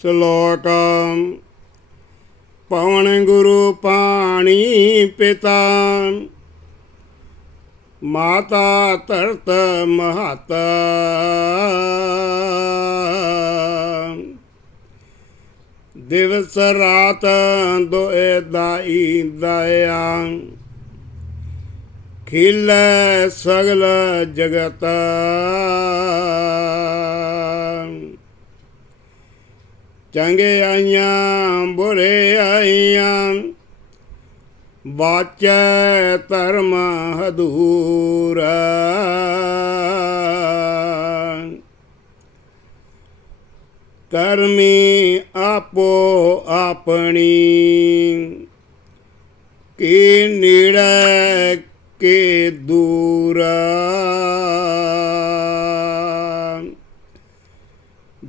ਸ਼ਲੋਕ। ਪਵਨ ਗੁਰੂ ਪਾਣੀ ਪਿਤਾ। ਮਾਤਾ ਧਰਤ ਮਹਤਾ। ਦਿਵਸ ਰਾਤ ਦੋਏ ਦਾਈ ਦਇਆ। ਖਿਲ ਸਗਲ ਜਗਤ। ਚੰਗੇ ਆਈਆਂ ਬੁਰੇ ਆਈਆਂ। ਵਾਚੈ ਧਰਮ ਹਦੂਰ। ਕਰਮੀ ਆਪੋ ਆਪਣੀ। ਕੀ ਨੇੜੇ ਕੇ ਦੂਰਾ।